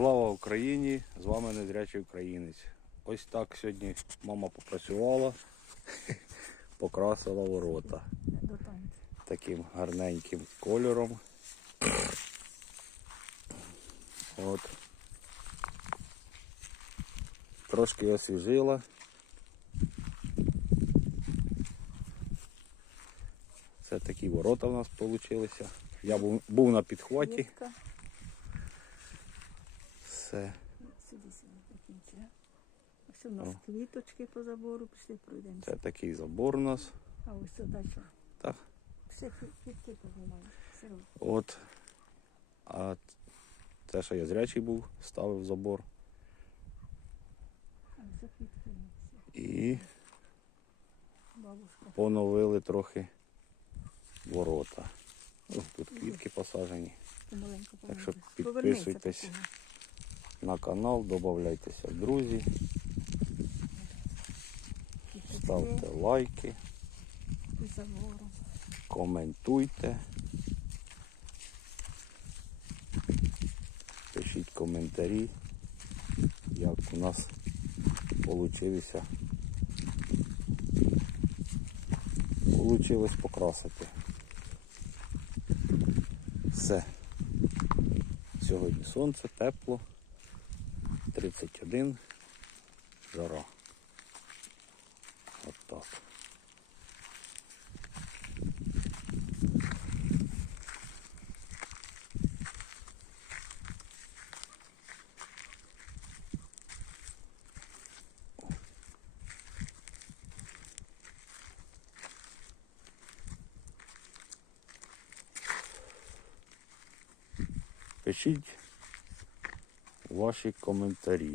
Слава Україні! З вами незрячий українець. Ось так сьогодні мама попрацювала, покрасила ворота таким гарненьким кольором. От. Трошки освіжила. Це такі ворота в нас вийшли. Я був, був на підхваті. Все. Сюди сюди закінчує. Ось у нас квіточки по забору, пішли пройдемося. Це такий забор у нас. А ось сюди що? Так. Все квітки познімали. От. А це, що я зрячий був, ставив забор. А все квітки. І Бабушка. поновили трохи ворота. О, Тут квітки. Помаленьку Так що підписуйтесь. На канал, додавайтеся друзі, ставте лайки, коментуйте. Пишіть коментарі, як у нас получилося. Получилось покрасити. Все. Сьогодні сонце, тепло. 31 жара. От так. Пишіть ваші коментарі.